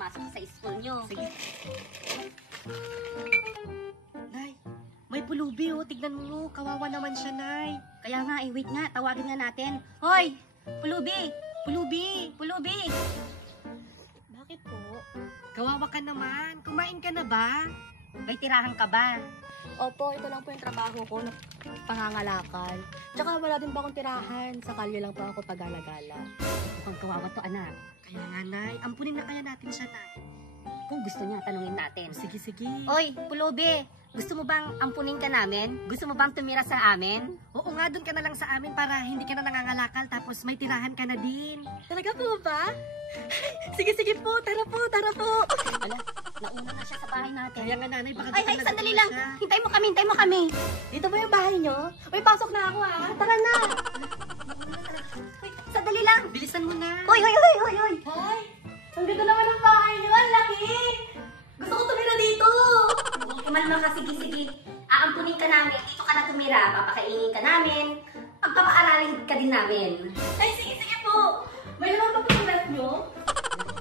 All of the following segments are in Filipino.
pumasok sa school nyo. Sige. Nay, may pulubi oh. Tignan mo. Kawawa naman siya, Nay. Kaya nga, wait nga. Tawagin nga natin. Hoy! Pulubi! Pulubi! Pulubi! Bakit po? Kawawa ka naman. Kumain ka na ba? May tirahan ka ba? Opo, ito lang po yung trabaho ko na pangangalakal. Tsaka wala din ba akong tirahan? Sa kalye lang po ako pagala-gala. Mukhang kawawa to, anak. Kaya nga, Nay. Ampunin na kaya natin siya, Nay. Kung gusto niya, tanungin natin. Sige, sige. Oy, Pulubi! Gusto mo bang ampunin ka namin? Gusto mo bang tumira sa amin? Oo nga, doon ka na lang sa amin para hindi ka na nangangalakal tapos may tirahan ka na din. Talaga po ba? Sige, sige po. Tara po, tara po. Ala, nauna na siya sa bahay natin. Kaya nga, Nanay, baka Ay, doon ka sandali nagpunta lang. siya. Hintay mo kami, hintay mo kami. Dito ba yung bahay nyo? Uy, pasok na ako Tara na. Uy, sandali lang. Bilisan mo na. Hoy, hoy, hoy, hoy, hoy. Hoy, ang ganda naman ng bahay nyo. Ang laki. Gusto ko tumira dito. Kumalma ka, sige, sige. Aampunin ka namin. Dito ka na tumira. Papakainin ka namin. Pagpapaaralin ka din namin. Ay, sige, sige po. May naman pa po yung ref nyo?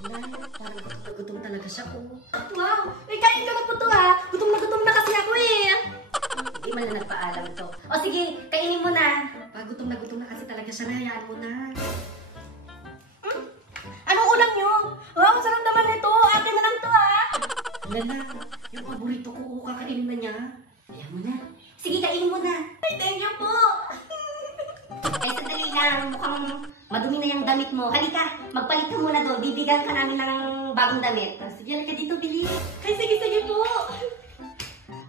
Nay, parang gutom talaga siya, oh. Wow, may kain ka na po to Gutom na kasi ako Hindi man lang nagpaalam to. O sige, kainin mo na. Gutom na kasi talaga siya, hayaan mo na. Anong ulam nyo? Wow, ang sarap naman nito. Akin na lang to Lala, yung paborito ko, kakainin na niya. Ayan mo na. Sige, kainin mo na. Ay, thank you po. Ay, sandali lang. Mukhang madumi na yung damit mo. Halika, magpalit ka muna doon. Bibigyan ka namin ng bagong damit. Sige, halika dito, Bili. Ay, sige, sige po.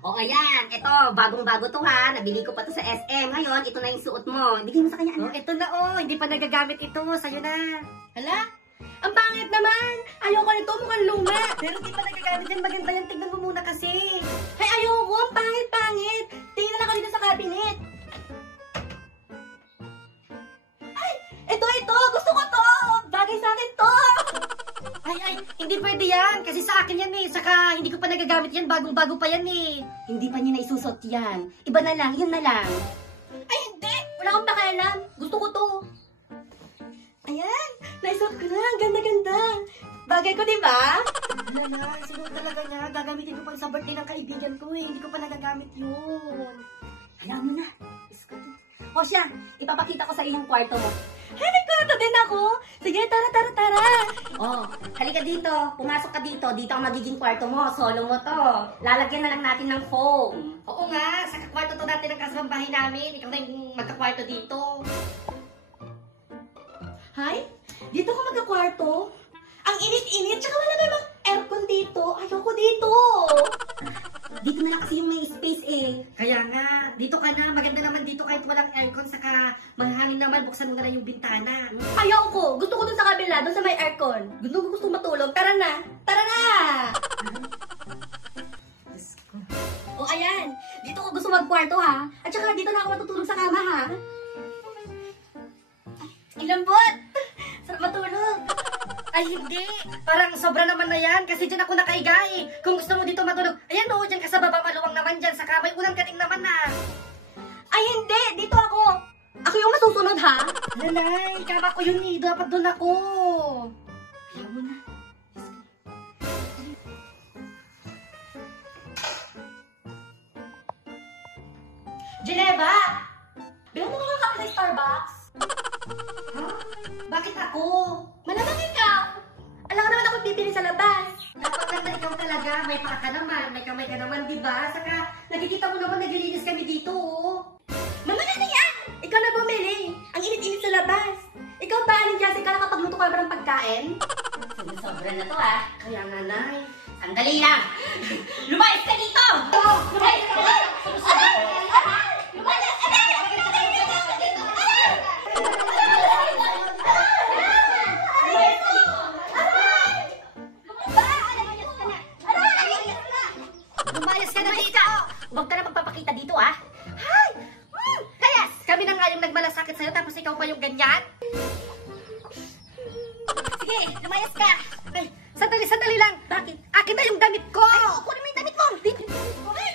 O, ayan. Ito, bagong-bago to ha. Nabili ko pa to sa SM. Ngayon, ito na yung suot mo. Bigay mo sa kanya, Oh, anak. ito na, oh. Hindi pa nagagamit ito. Sa'yo na. Hala, ang pangit naman. Ayoko nito, mukhang luma. Pero hindi pa nagagamit yan. Maganda yan. Tignan mo muna kasi. Ay, ayoko. Ang pangit-pangit. Tingnan lang ako dito sa cabinet. Ay, ito. Gusto ko to. Bagay sa akin to. Ay, hindi pwede yan. Kasi sa akin yan eh. Saka hindi ko pa nagagamit yan. Bagong-bago pa yan eh. Hindi pa niya naisusot yan. Iba na lang, yun na lang. Ay, hindi. Wala akong pakialam. Gusto ko to. Ayan, naisuot ko na. Ang ganda-ganda. Bagay ko, di ba? Lala, sinuot talaga niya. Gagamitin ko pang sa birthday ng kaibigan ko eh. Hindi ko pa nagagamit yun. Hayaan mo na. Diyos ko to. O siya, ipapakita ko sa iyong kwarto mo. Ay, may kwarto din ako. Sige, tara. Oh, halika dito. Pumasok ka dito. Dito ang magiging kwarto mo. Solo mo to. Lalagyan na lang natin ng foam. Oo nga, sa kwarto to natin ang kasabang bahay namin. Ikaw na yung magkakwarto dito. Hay, dito ko magkakwarto. Ang init-init, tsaka wala namang aircon dito. Ayoko dito. Dito na lang kasi yung may space eh. Kaya nga, dito ka na. Maganda naman dito kahit walang aircon. Saka mahangin naman. Buksan mo na lang yung bintana. Ayoko. Gusto ko dun sa kabila, dun sa may aircon. Gusto matulog. Tara na. Diyos ko. O ayan, dito ko gusto magkwarto ha. At saka dito na ako matutulog sa kama ha. Ay, lambot! Sarap matulog. Ay, hindi. Parang sobra naman na yan. Kasi dyan ako nakaiga eh. Kung gusto mo dito matulog, ayan o, dyan ka sa baba, maluwang naman dyan. Saka may ulang kating naman na. Ay, hindi! Dito ako! Ako yung masusunod ha? Nanay, kama ko yun eh. Dapat doon ako. Ayaw mo na. Geneva! Bilang mo nga kami sa Starbucks. Ha? Bakit ako? Malamang ikaw! Alam ka naman ako bibili sa labas. Dapat naman ikaw talaga. May paa ka naman, may kamay ka naman, di ba? Saka nakikita mo naman naglilinis kami dito oh. Mama na yan! Ikaw na bumili. Ang init-init sa labas. Ikaw ba, Aling Jessica, nakapagluto ka ba ng pagkain? Sobra na to ah. Kaya nga, Nay. Sandali lang. Lumayas ka dito! Lumayas ka na! Lumayas ka na! Lumayas ka na dito! Huwag ka na magpapakita dito ah. Hay! Kayas! Kami na nga yung nagmalasakit sa'yo, tapos ikaw pa yung ganyan? Sige, lumayas ka! Ay, sandali lang. Bakit? Akin na yung damit ko! Ay, kunin mo yung damit mo! Dito! Ay,